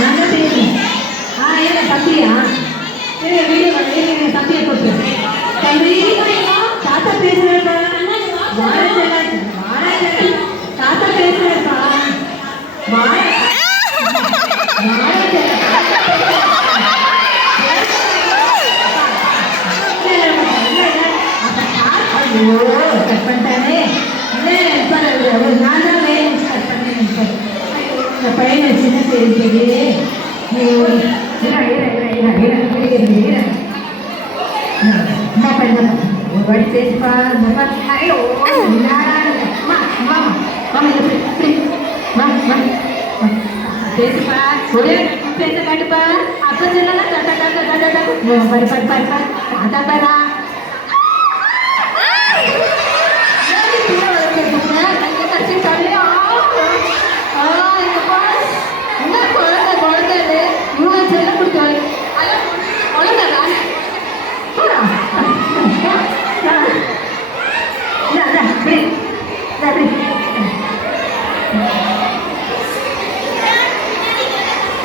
நல்ல பேசி ஏங்க தம்பியா வீடியோ தம்பியை கூப்பிட்டு தம்பி தாத்தா பேசுறப்பா தாத்தா பேசுறப்பா கட் பண்ணிட்டானே நான் தான் வேணும் கட் பண்ணேன் இந்த பையனை சின்ன சரி சரி ஒரு பேசுப்பா பேசுப்பா பேச காட்டுப்பா அப்ப சொல்லலாம் தாத்தா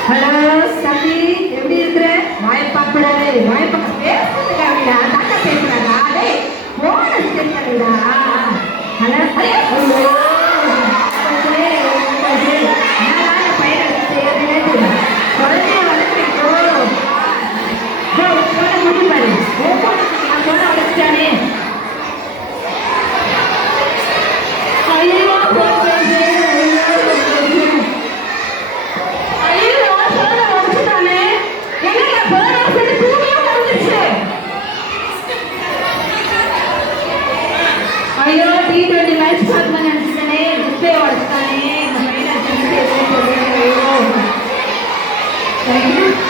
ஹலோ தம்பி எப்படி இருக்கிற வாய்ப்பாக்கூடாது வாய்ப்பாக்க பேசுறதுக்காகடா தாத்தா பேசுறாடா டே போன தெரியாதுடா ஹலோ குழந்தைய வளர்த்துட்டோ முடிப்பாரு போன வளர்த்துட்டானே ஐயோ T20 மேட்ச் பார்க்கணும்னு நினைச்சிட்டேனே டிஸ்பிளே உடைச்சிட்டானே இந்த பையனை ஐயோ